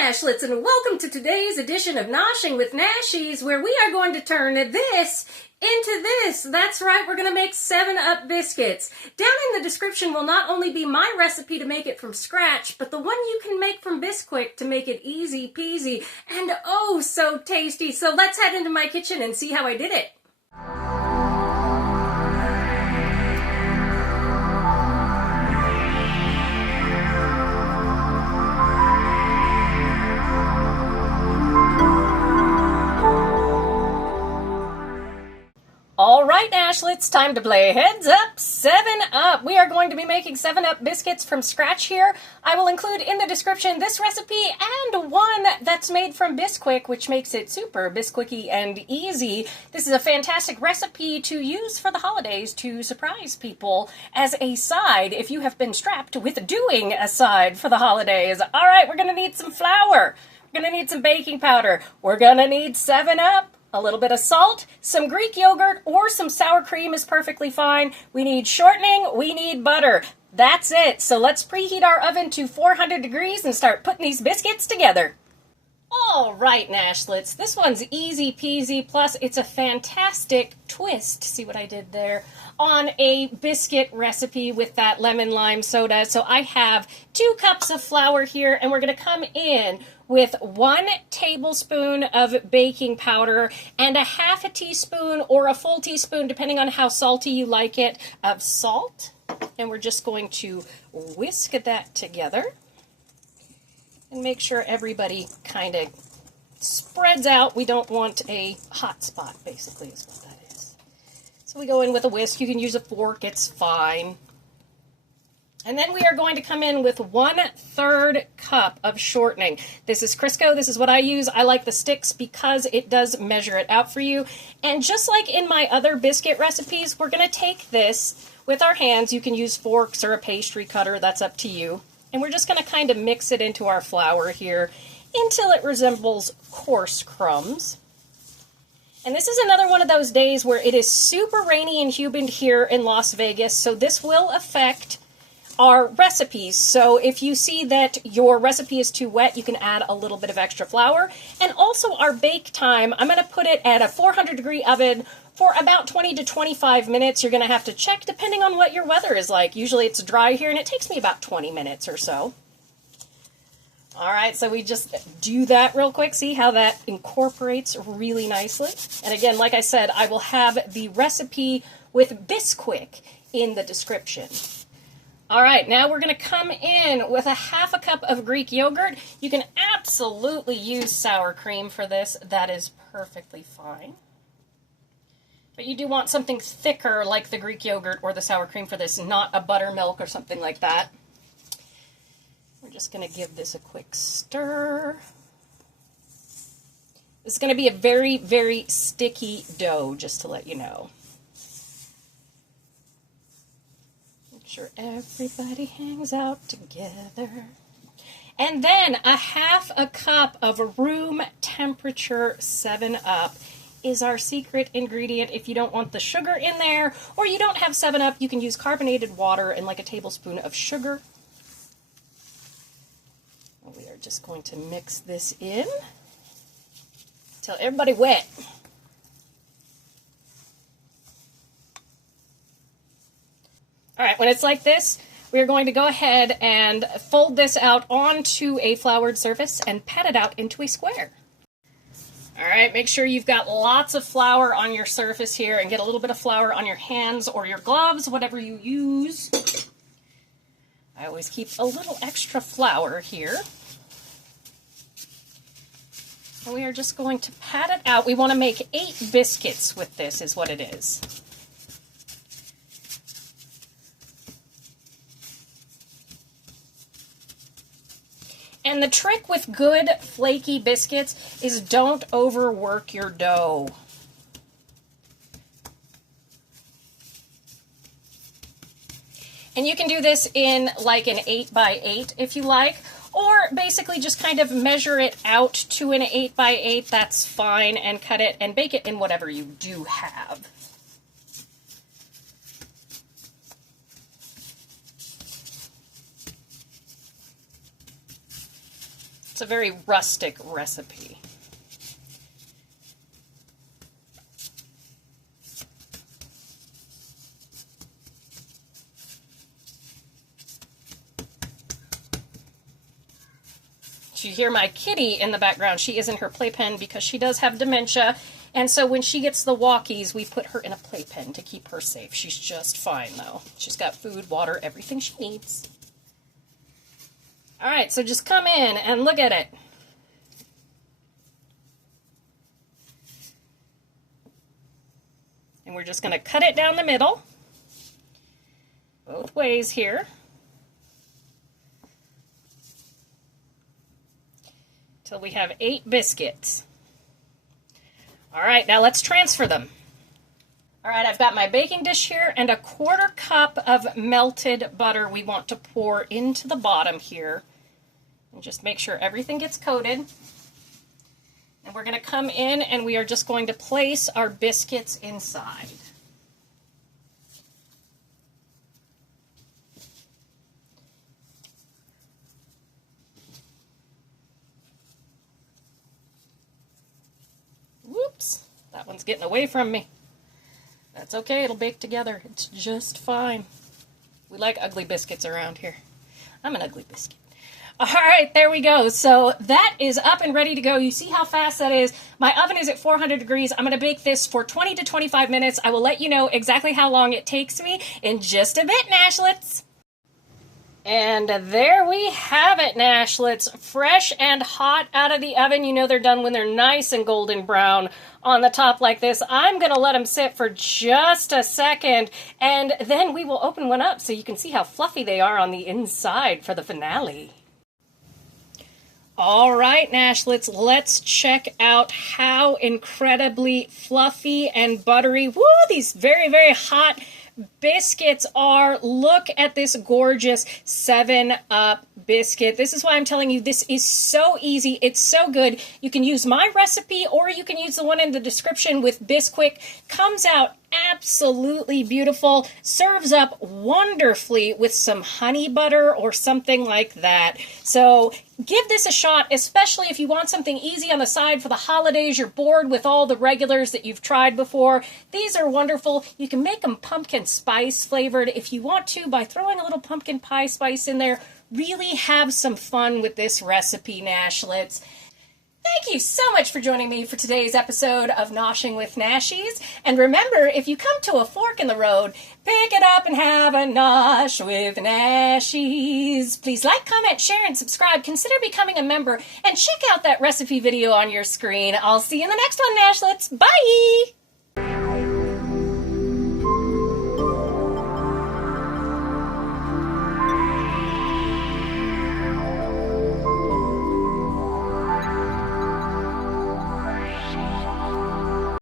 Nashlets, and welcome to today's edition of Noshing with Nashies, where we are going to turn this into this. That's right, we're going to make 7up biscuits. Down in the description will not only be my recipe to make it from scratch, but the one you can make from Bisquick to make it easy peasy and oh so tasty. So let's head into my kitchen and see how I did it. All right, Nashlets, time to play Heads Up 7up. We are going to be making 7up biscuits from scratch here. I will include in the description this recipe and one that's made from Bisquick, which makes it super Bisquicky and easy. This is a fantastic recipe to use for the holidays to surprise people as a side if you have been strapped with doing a side for the holidays. All right, we're going to need some flour. We're going to need some baking powder. We're going to need 7up. A little bit of salt, some Greek yogurt, or some sour cream is perfectly fine. We need shortening, we need butter. That's it. So let's preheat our oven to 400 degrees and start putting these biscuits together. All right, Nashlets, this one's easy peasy, plus it's a fantastic twist, see what I did there, on a biscuit recipe with that lemon lime soda. So I have 2 cups of flour here, and we're going to come in with 1 tablespoon of baking powder and a half a teaspoon or a full teaspoon, depending on how salty you like it, of salt. And we're just going to whisk that together and make sure everybody kind of spreads out. We don't want a hot spot, basically, is what that is. So we go in with a whisk. You can use a fork, it's fine. And then we are going to come in with 1/3 cup of shortening. This is Crisco. This is what I use. I like the sticks because it does measure it out for you. And just like in my other biscuit recipes, we're going to take this with our hands. You can use forks or a pastry cutter. That's up to you. And we're just going to kind of mix it into our flour here until it resembles coarse crumbs. And this is another one of those days where it is super rainy and humid here in Las Vegas, so this will affect our recipes. So if you see that your recipe is too wet, you can add a little bit of extra flour. And also our bake time, I'm going to put it at a 400 degree oven for about 20 to 25 minutes. You're going to have to check depending on what your weather is like. Usually it's dry here and it takes me about 20 minutes or so. All right, so we just do that real quick. See how that incorporates really nicely. And again, like I said, I will have the recipe with Bisquick in the description. All right, now we're going to come in with a half a cup of Greek yogurt. You can absolutely use sour cream for this. That is perfectly fine. But you do want something thicker like the Greek yogurt or the sour cream for this, not a buttermilk or something like that. We're just going to give this a quick stir. This is going to be a very, very sticky dough, just to let you know. Sure everybody hangs out together. And then a half a cup of room temperature 7up is our secret ingredient. If you don't want the sugar in there or you don't have 7up, you can use carbonated water and like a tablespoon of sugar. We are just going to mix this in till everybody wet. All right, when it's like this, we're going to go ahead and fold this out onto a floured surface and pat it out into a square. All right, make sure you've got lots of flour on your surface here and get a little bit of flour on your hands or your gloves, whatever you use. I always keep a little extra flour here. And we are just going to pat it out. We want to make 8 biscuits with this is what it is. And the trick with good flaky biscuits is don't overwork your dough. And you can do this in like an 8x8 if you like, or basically just kind of measure it out to an 8x8, that's fine, and cut it and bake it in whatever you do have. It's a very rustic recipe. You hear my kitty in the background. She is in her playpen because she does have dementia. And so when she gets the walkies, we put her in a playpen to keep her safe. She's just fine, though. She's got food, water, everything she needs. All right, so just come in and look at it. And we're just going to cut it down the middle, both ways here. Till we have 8 biscuits. All right, now let's transfer them. All right, I've got my baking dish here and a 1/4 cup of melted butter we want to pour into the bottom here. And just make sure everything gets coated. And we're going to come in and we are just going to place our biscuits inside. Whoops, that one's getting away from me. That's okay, it'll bake together. It's just fine. We like ugly biscuits around here. I'm an ugly biscuit. All right, there we go. So that is up and ready to go. You see how fast that is? My oven is at 400 degrees. I'm going to bake this for 20 to 25 minutes. I will let you know exactly how long it takes me in just a bit, Nashlets. And there we have it, Nashlets. Fresh and hot out of the oven. You know they're done when they're nice and golden brown on the top like this. I'm going to let them sit for just a second, and then we will open one up so you can see how fluffy they are on the inside for the finale. All right, Nashlets, let's check out how incredibly fluffy and buttery, woo, these very, very hot biscuits are. Look at this gorgeous 7up biscuit. This is why I'm telling you this is so easy. It's so good. You can use my recipe or you can use the one in the description with Bisquick. Comes out absolutely beautiful. Serves up wonderfully with some honey butter or something like that. So give this a shot, especially if you want something easy on the side for the holidays. You're bored with all the regulars that you've tried before. These are wonderful. You can make them pumpkin spice flavored if you want to by throwing a little pumpkin pie spice in there. Really have some fun with this recipe, Nashlets. Thank you so much for joining me for today's episode of Noshing with Nashies. And remember, if you come to a fork in the road, pick it up and have a nosh with Nashies. Please like, comment, share, and subscribe. Consider becoming a member and check out that recipe video on your screen. I'll see you in the next one, Nashlets. Bye!